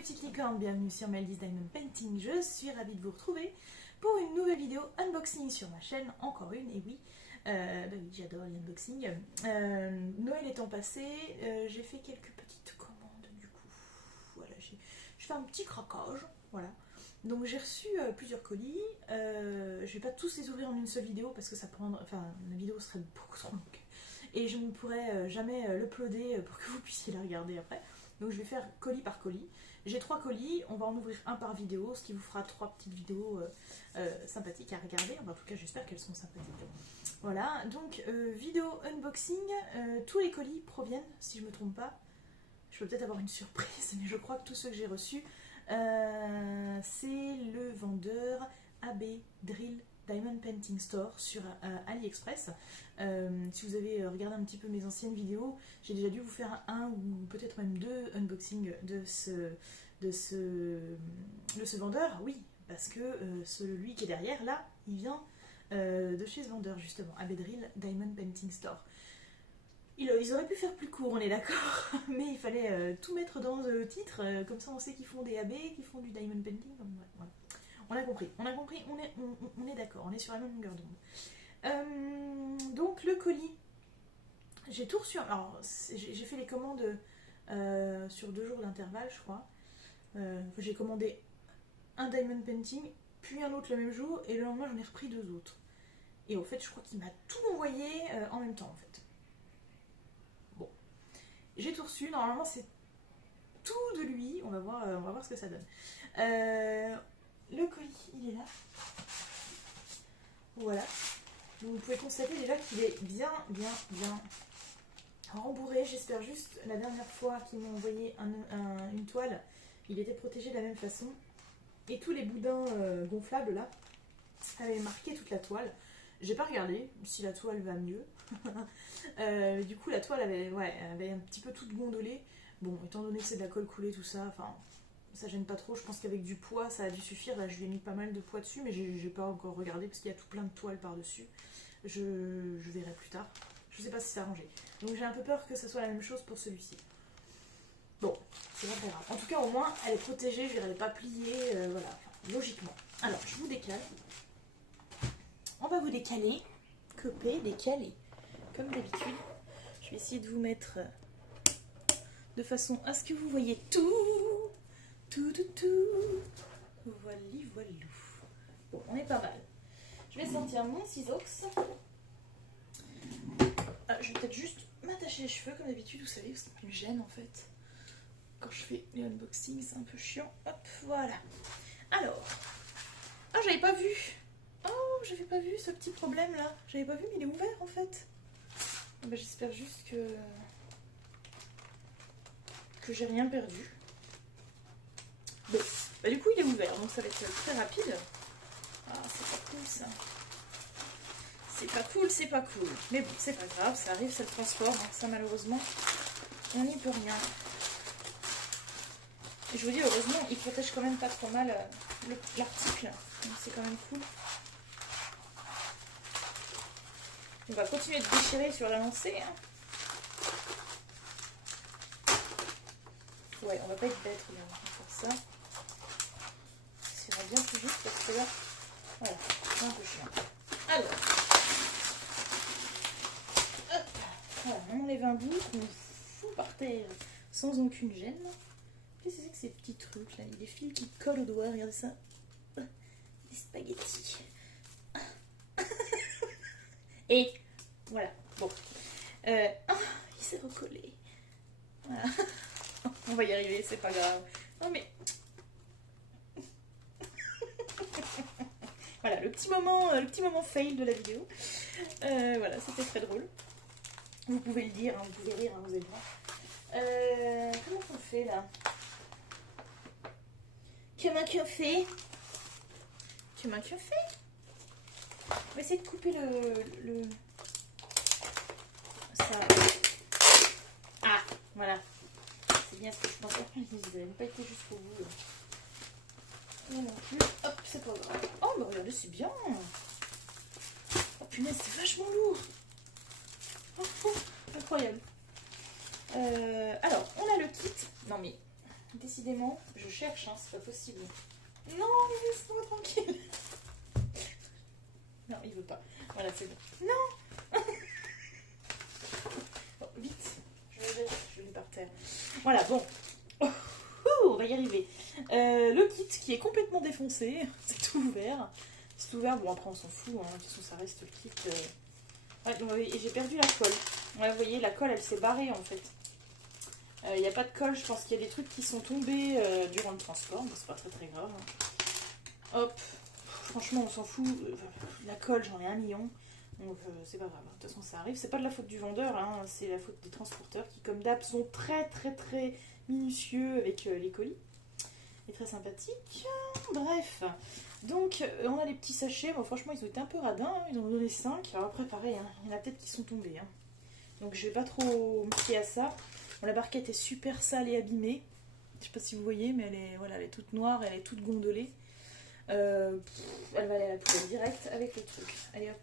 mes petites licornes, bienvenue sur Meldy's Diamond Painting. Je suis ravie de vous retrouver pour une nouvelle vidéo unboxing sur ma chaîne, encore une, et oui, oui j'adore les unboxings. Noël étant passé, j'ai fait quelques petites commandes du coup, voilà, je fais un petit craquage, voilà. Donc j'ai reçu plusieurs colis, je vais pas tous les ouvrir en une seule vidéo parce que ça prendrait, enfin la vidéo serait beaucoup trop longue. Et je ne pourrais jamais l'uploader pour que vous puissiez la regarder après. Donc je vais faire colis par colis. J'ai 3 colis, on va en ouvrir un par vidéo, ce qui vous fera 3 petites vidéos sympathiques à regarder. Enfin, en tout cas j'espère qu'elles sont sympathiques. Voilà, donc vidéo unboxing, tous les colis proviennent, si je ne me trompe pas, je peux peut-être avoir une surprise, mais je crois que tous ceux que j'ai reçus, c'est le vendeur AB Drill Diamond Painting Store sur AliExpress. Si vous avez regardé un petit peu mes anciennes vidéos, j'ai déjà dû vous faire un ou peut-être même 2 unboxings de ce vendeur, oui, parce que celui qui est derrière là, il vient de chez ce vendeur justement, AB Drill Diamond Painting Store. Ils auraient pu faire plus court, on est d'accord, mais il fallait tout mettre dans le titre, comme ça on sait qu'ils font des AB, qu'ils font du Diamond Painting, donc voilà. On a compris, on est d'accord, on est sur la même longueur d'onde. Donc le colis, j'ai tout reçu, alors j'ai fait les commandes sur 2 jours d'intervalle je crois. J'ai commandé un Diamond Painting, puis un autre le même jour, et le lendemain j'en ai repris 2 autres. Et au fait je crois qu'il m'a tout envoyé en même temps en fait. Bon, j'ai tout reçu, normalement c'est tout de lui, on va voir ce que ça donne. Le colis, il est là. Voilà. Donc vous pouvez constater déjà qu'il est bien rembourré. J'espère juste, la dernière fois qu'ils m'ont envoyé une toile, il était protégé de la même façon. Et tous les boudins gonflables là, avaient marqué toute la toile. J'ai pas regardé si la toile va mieux. Du coup la toile avait un petit peu toute gondolée. Bon, étant donné que c'est de la colle coulée, tout ça, enfin... ça gêne pas trop, je pense qu'avec du poids ça a dû suffire. Là je lui ai mis pas mal de poids dessus, mais j'ai pas encore regardé parce qu'il y a tout plein de toiles par dessus. Je verrai plus tard, je sais pas si c'est arrangé, donc j'ai un peu peur que ce soit la même chose pour celui-ci. Bon, c'est pas très grave, en tout cas au moins elle est protégée, je verrai pas plier, voilà, enfin, logiquement. Alors je vous décale, on va vous décaler, copier, décaler comme d'habitude. Je vais essayer de vous mettre de façon à ce que vous voyez tout. Voilà. Bon, on est pas mal. Je vais sortir mon ciseaux. Je vais peut-être juste m'attacher les cheveux comme d'habitude, vous savez, parce que ça me gêne en fait. Quand je fais les unboxings, c'est un peu chiant. Hop, voilà. Alors, j'avais pas vu. Oh, j'avais pas vu ce petit problème là. J'avais pas vu, mais il est ouvert en fait. J'espère juste que j'ai rien perdu. Bon, du coup il est ouvert, donc ça va être très rapide. Ah, c'est pas cool ça. C'est pas cool. Mais bon, c'est pas grave, ça arrive, ça le transforme. Hein. Ça malheureusement, on n'y peut rien. Et je vous dis, heureusement, il protège quand même pas trop mal l'article. Donc c'est quand même cool. On va continuer de déchirer sur la lancée. Hein. Ouais, on va pas être bête, on va faire ça. Ça va bien plus vite parce que là, voilà, c'est un peu chiant. Alors, hop, voilà, on enlève un bout, on le fout par terre sans aucune gêne. Qu'est-ce que c'est que ces petits trucs là? Il y a des fils qui collent au doigt, regardez ça. Des spaghettis. Et voilà, bon. Il s'est recollé. Voilà. On va y arriver, c'est pas grave. Non mais... Voilà, le petit moment fail de la vidéo. Voilà, c'était très drôle. Vous pouvez le dire, hein, vous pouvez rire, hein, vous êtes droit. Comment on fait là? Comment qu'on fait? On va essayer de couper le... Ça... Ah, voilà. C'est bien ce que je pensais. Ils n'avaient pas été jusqu'au bout. Non plus. Hop, c'est pas grave. Oh, bah regardez, c'est bien. Oh punaise, c'est vachement lourd. Oh, incroyable. Alors, on a le kit. Non mais, Décidément, je cherche, hein, c'est pas possible. Non, mais laisse-moi tranquille. Non, il veut pas. Voilà, c'est bon. Non. Bon, vite. Je l'ai par terre. Voilà, bon. On va y arriver. Le kit qui est complètement défoncé. C'est tout ouvert. C'est ouvert. Bon, après, on s'en fout. Hein. De toute façon, ça reste le kit. Ouais, et j'ai perdu la colle. Ouais, vous voyez, la colle, elle s'est barrée, en fait. Il n'y a pas de colle. Je pense qu'il y a des trucs qui sont tombés durant le transport. Mais c'est pas très, très grave. Hein. Hop. Franchement, on s'en fout. La colle, j'en ai 1 million. Donc, c'est pas grave. De toute façon, ça arrive. C'est pas de la faute du vendeur. Hein. C'est la faute des transporteurs qui, comme d'hab, sont très, très, très minutieux avec les colis. Et très sympathiques. Bref. Donc, on a les petits sachets. Bon, franchement, ils ont été un peu radins. Hein. Ils en ont donné 5. Alors après, pareil, hein. Il y en a peut-être qui sont tombés. Hein. Donc, je vais pas trop me fier à ça. Bon, la barquette est super sale et abîmée. Je sais pas si vous voyez, mais elle est toute noire. Elle est toute gondolée. Elle va aller à la poubelle direct avec le truc. Allez hop.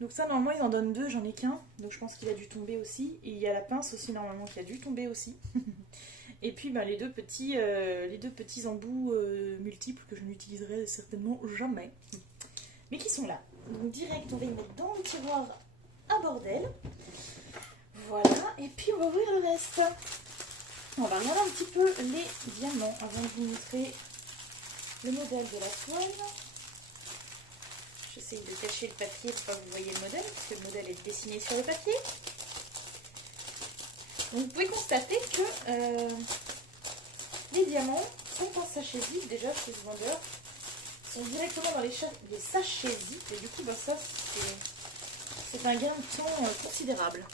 Donc ça, normalement, ils en donnent 2, j'en ai qu'un. Donc je pense qu'il a dû tomber aussi. Et il y a la pince aussi, normalement, qui a dû tomber aussi. Et puis les deux petits embouts multiples que je n'utiliserai certainement jamais. Mais qui sont là. Donc direct, on va y mettre dans le tiroir à bordel. Voilà. Et puis on va ouvrir le reste. On va regarder un petit peu les diamants avant de vous montrer le modèle de la toile. J'essaye de cacher le papier pour pas que vous voyez le modèle, parce que le modèle est dessiné sur le papier. Donc vous pouvez constater que les diamants sont en sachet zip déjà chez le vendeur. Ils sont directement dans les sachets zip. Et du coup, ça c'est un gain de temps considérable.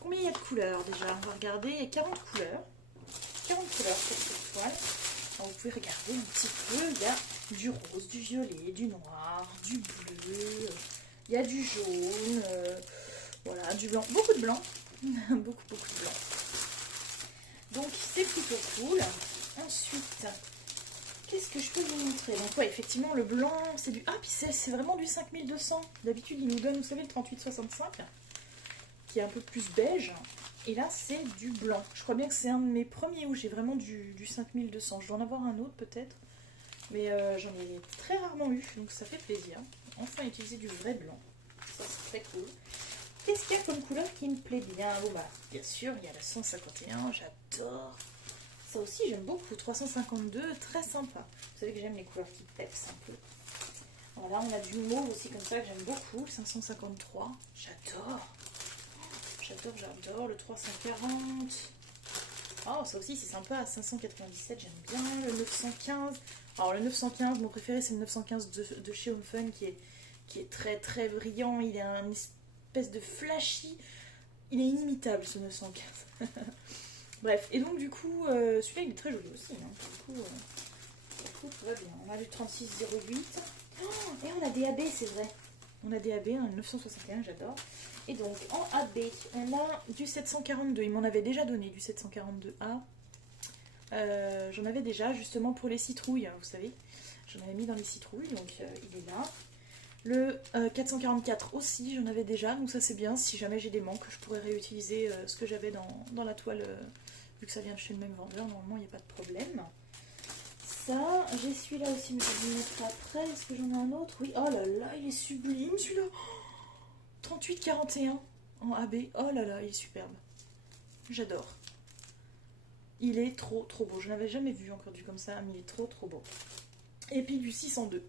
Combien il y a de couleurs déjà? On va regarder. Il y a 40 couleurs. 40 couleurs sur cette toile. Alors, vous pouvez regarder un petit peu, il y a du rose, du violet, du noir, du bleu, il y a du jaune, voilà, du blanc, beaucoup de blanc, beaucoup de blanc. Donc c'est plutôt cool. Ensuite, qu'est-ce que je peux vous montrer? Donc ouais, effectivement, le blanc, c'est du... Ah, puis c'est vraiment du 5200. D'habitude, il nous donne, vous savez, le 3865, qui est un peu plus beige. Et là, c'est du blanc. Je crois bien que c'est un de mes premiers où j'ai vraiment du 5200. Je dois en avoir un autre peut-être. Mais j'en ai très rarement eu. Donc ça fait plaisir. Enfin, utiliser du vrai blanc. Ça, c'est très cool. Qu'est-ce qu'il y a comme couleur qui me plaît bien? Bon, bien sûr, il y a la 151. J'adore. Ça aussi, j'aime beaucoup. 352, très sympa. Vous savez que j'aime les couleurs qui pepsent un peu. Voilà, on a du mauve aussi comme ça que j'aime beaucoup. 553. J'adore. J'adore le 340. Oh, ça aussi c'est sympa. 597, j'aime bien. Le 915. Alors le 915, mon préféré c'est le 915 de chez Home Fun qui est très très brillant. Il a une espèce de flashy. Il est inimitable ce 915. Bref, et donc du coup, celui-là il est très joli aussi. Hein. Du coup, tout va bien. On a du 3608. Oh, et on a des AB, c'est vrai. On a des AB, un 961, j'adore. Et donc, en AB, on a du 742. Il m'en avait déjà donné du 742A. J'en avais déjà, justement, pour les citrouilles, vous savez. J'en avais mis dans les citrouilles, donc il est là. Le 444 aussi, j'en avais déjà. Donc ça, c'est bien. Si jamais j'ai des manques, je pourrais réutiliser ce que j'avais dans la toile. Vu que ça vient de chez le même vendeur, normalement, il n'y a pas de problème. Ça, j'ai celui-là aussi, mais je vais le mettre après. Est-ce que j'en ai un autre? Oui. Oh là là, il est sublime, celui-là. 38-41 en AB. Oh là là, il est superbe. J'adore. Il est trop beau. Je n'avais jamais vu encore du comme ça, mais il est trop beau. Et puis du 602,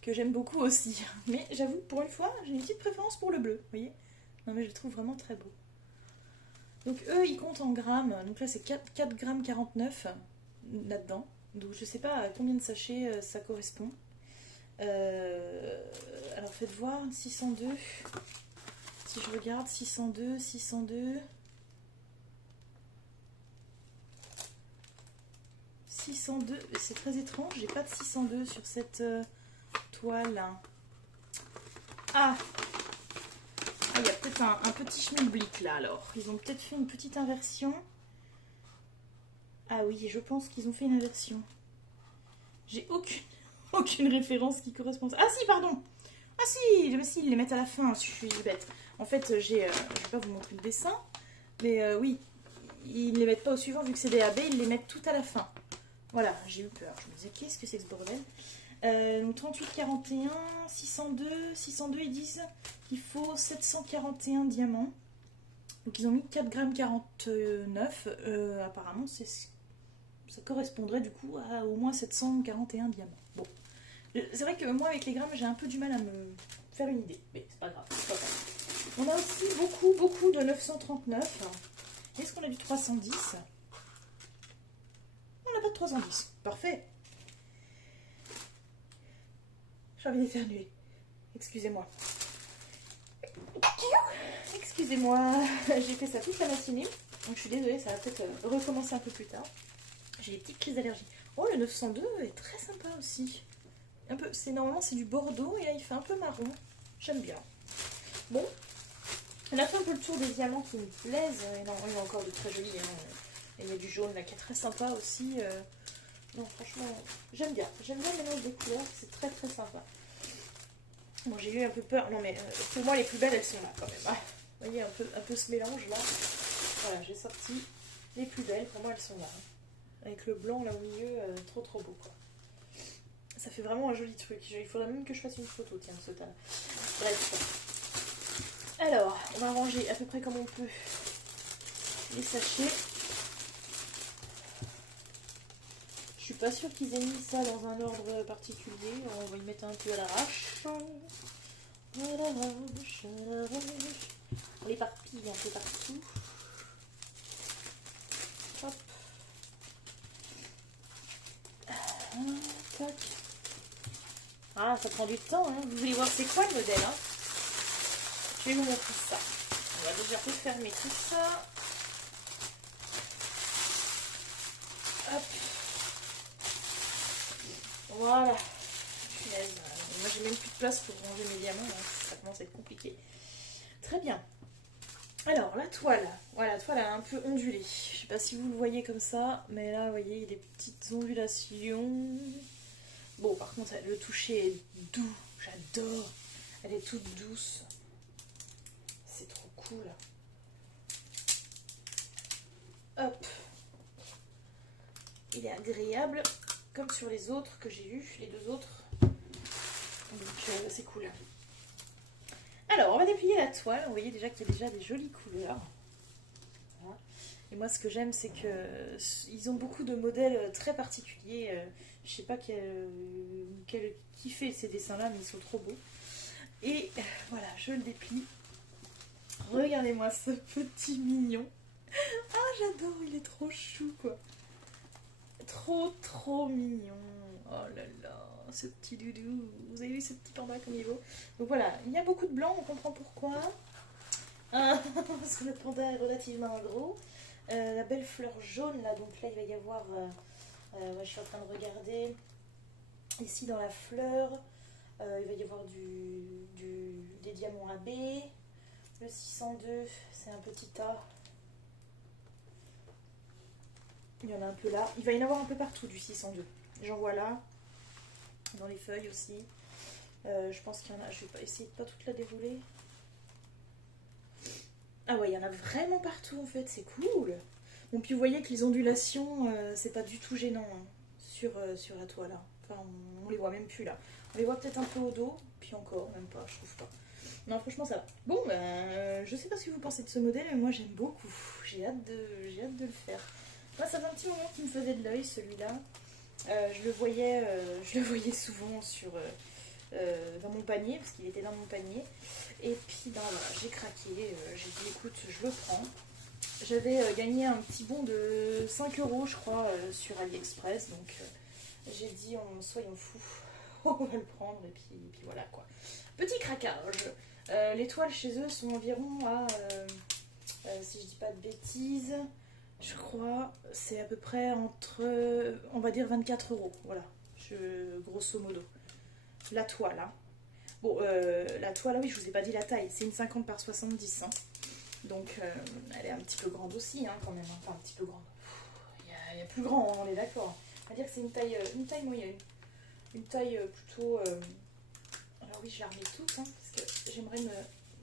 que j'aime beaucoup aussi. Mais j'avoue, pour une fois, j'ai une petite préférence pour le bleu. Vous voyez? Non mais je le trouve vraiment très beau. Donc eux, ils comptent en grammes. Donc là, c'est 4 grammes 49 là-dedans. Donc je sais pas à combien de sachets ça correspond. Alors faites voir, 602. Si je regarde, 602, 602. 602, c'est très étrange, j'ai pas de 602 sur cette toile. Ah, il y a peut-être un petit schmilblick là alors. Ils ont peut-être fait une petite inversion. Ah oui, je pense qu'ils ont fait une inversion. J'ai aucune référence qui correspond. Ah si, pardon. Ah si, mais si, ils les mettent à la fin, je suis bête. En fait, je vais pas vous montrer le dessin, mais oui, ils ne les mettent pas au suivant, vu que c'est des AB, ils les mettent tout à la fin. Voilà, j'ai eu peur. Je me disais, qu'est-ce que c'est que ce bordel? Donc 38,41, 602, 602, ils disent qu'il faut 741 diamants. Donc ils ont mis 4,49 g. Apparemment, ça correspondrait du coup à au moins 741 diamants. Bon, c'est vrai que moi, avec les grammes, j'ai un peu du mal à me faire une idée. Mais c'est pas grave, c'est pas grave. On a aussi beaucoup de 939. Est-ce qu'on a du 310? On n'a pas de 310. Parfait. J'ai envie d'éternuer. Excusez-moi. Excusez-moi. J'ai fait ça toute la matinée. Donc je suis désolée, ça va peut-être recommencer un peu plus tard. J'ai des petites crises d'allergie. Oh, le 902 est très sympa aussi. Un peu, normalement c'est du bordeaux et là il fait un peu marron. J'aime bien. Bon. On a fait un peu le tour des diamants qui me plaisent. Et non, il y a encore de très jolis. Et il y a du jaune là qui est très sympa aussi. Non, franchement, j'aime bien. J'aime bien le mélange de couleurs. C'est très très sympa. Bon, j'ai eu un peu peur. Non, mais pour moi, les plus belles, elles sont là quand même. Ah, vous voyez un peu ce mélange là. Voilà, j'ai sorti les plus belles. Pour moi, elles sont là. Avec le blanc là au milieu, trop trop beau quoi. Ça fait vraiment un joli truc. Il faudrait même que je fasse une photo, tiens, de ce tas. Bref. Alors, on va ranger à peu près comme on peut les sachets. Je suis pas sûre qu'ils aient mis ça dans un ordre particulier. On va y mettre un peu à l'arrache. On l'éparpille un peu partout. Hop. Tac. Ah, ça prend du temps. Hein. Vous voulez voir c'est quoi le modèle hein? Je vais vous montrer ça. On va déjà refermer tout ça. Hop. Voilà. Punaise. Moi, j'ai même plus de place pour ranger mes diamants. Hein. Ça commence à être compliqué. Très bien. Alors, la toile. Voilà, la toile elle a un peu ondulé. Je sais pas si vous le voyez comme ça, mais là, vous voyez, il y a des petites ondulations. Bon, par contre, le toucher est doux. J'adore. Elle est toute douce. C'est trop cool. Hop. Il est agréable, comme sur les autres que j'ai eu, les deux autres. Donc, c'est cool. Alors, on va déplier la toile. Vous voyez déjà qu'il y a déjà des jolies couleurs. Voilà. Et moi, ce que j'aime, c'est qu'ils ont beaucoup de modèles très particuliers. Je sais pas qui fait ces dessins-là, mais ils sont trop beaux. Et voilà, je le déplie. Regardez-moi ce petit mignon. Ah, j'adore, il est trop chou, quoi. Trop mignon. Oh là là, ce petit doudou. Vous avez vu ce petit panda comme il est beau. Donc voilà, il y a beaucoup de blanc, on comprend pourquoi. Parce que le panda est relativement gros. La belle fleur jaune, là, donc là, il va y avoir... moi, je suis en train de regarder. Ici, dans la fleur, il va y avoir des diamants AB. Le 602, c'est un petit tas. Il y en a un peu là. Il va y en avoir un peu partout du 602. J'en vois là. Dans les feuilles aussi. Je pense qu'il y en a. Je vais pas essayer de pas toute la dérouler. Ah ouais, il y en a vraiment partout en fait. C'est cool. Bon, puis vous voyez que les ondulations, c'est pas du tout gênant hein, sur la toile. Hein. Enfin, on les voit même plus là. On les voit peut-être un peu au dos. Puis encore, même pas, je trouve pas. Non, franchement, ça va. Bon, ben, je sais pas ce que vous pensez de ce modèle, mais moi j'aime beaucoup. J'ai hâte de le faire. Moi, ça fait un petit moment qu'il me faisait de l'œil, celui-là. Je le voyais souvent dans mon panier, parce qu'il était dans mon panier. Et puis, ben, voilà, j'ai craqué. J'ai dit, écoute, je le prends. J'avais gagné un petit bon de 5 € je crois, sur AliExpress. Donc, j'ai dit, soyons fous. On va le prendre, et puis voilà, quoi. Petit craquage. Les toiles chez eux sont environ à, si je dis pas de bêtises, je crois, c'est à peu près entre, on va dire 24 €. Voilà, grosso modo. La toile, hein. Bon, la toile, oui, je vous ai pas dit la taille, c'est une 50 par 70. Hein. Donc, elle est un petit peu grande aussi, hein, quand même. Hein. Enfin, un petit peu grande. Il y a plus grand, hein, on est d'accord. On va dire que c'est une taille moyenne. Une taille plutôt... Alors oui, je la remets toute, hein, parce que j'aimerais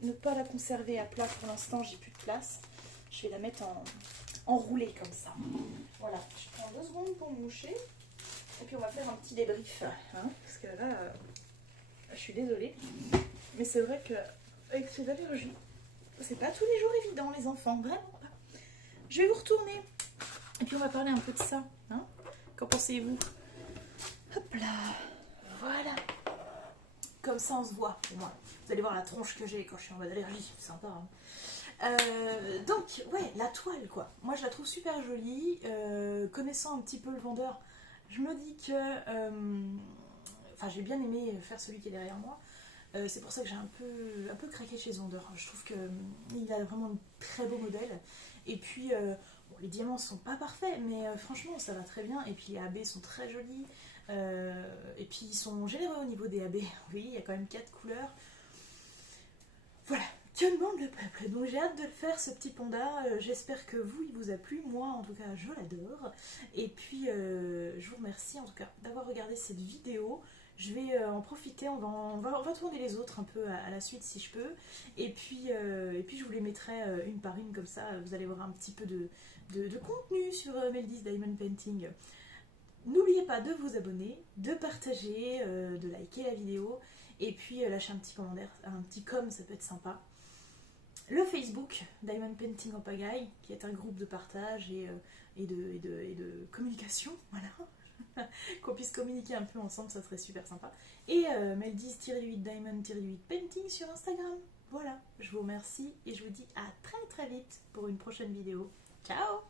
ne pas la conserver à plat pour l'instant, j'ai plus de place. Je vais la mettre enroulé comme ça. Voilà, je prends 2 secondes pour me moucher. Et puis on va faire un petit débrief. Hein, parce que là, je suis désolée. Mais c'est vrai que avec ces allergies, c'est pas tous les jours évident les enfants, vraiment pas. Je vais vous retourner. Et puis on va parler un peu de ça. Hein. Qu'en pensez-vous? Hop là. Voilà. Comme ça on se voit au moins. Vous allez voir la tronche que j'ai quand je suis en mode allergie. C'est sympa. Hein. Donc, ouais, la toile quoi. Moi je la trouve super jolie. Connaissant un petit peu le vendeur, je me dis que... Enfin, j'ai bien aimé faire celui qui est derrière moi. C'est pour ça que j'ai un peu craqué chez ce vendeur. Je trouve qu'il a vraiment un très beau modèle. Et puis, bon, les diamants sont pas parfaits, mais franchement, ça va très bien. Et puis, les AB sont très jolis. Et puis, ils sont généreux au niveau des AB. Oui, il y a quand même 4 couleurs. Voilà, que demande le peuple? Donc, j'ai hâte de le faire, ce petit panda. J'espère que vous, il vous a plu. Moi, en tout cas, je l'adore. Et puis, je vous remercie, en tout cas, d'avoir regardé cette vidéo. Je vais en profiter, on va tourner les autres un peu à la suite si je peux. Et puis je vous les mettrai une par une comme ça, vous allez voir un petit peu de contenu sur Meldy's Diamond Painting. N'oubliez pas de vous abonner, de partager, de liker la vidéo. Et puis lâcher un petit commentaire, un petit com, ça peut être sympa. Le Facebook, Diamond Painting en pagaille, qui est un groupe de partage et de communication, voilà. Qu'on puisse communiquer un peu ensemble, ça serait super sympa. Et Meldy's-8 Diamond-8 Painting sur Instagram. Voilà, je vous remercie et je vous dis à très très vite pour une prochaine vidéo. Ciao!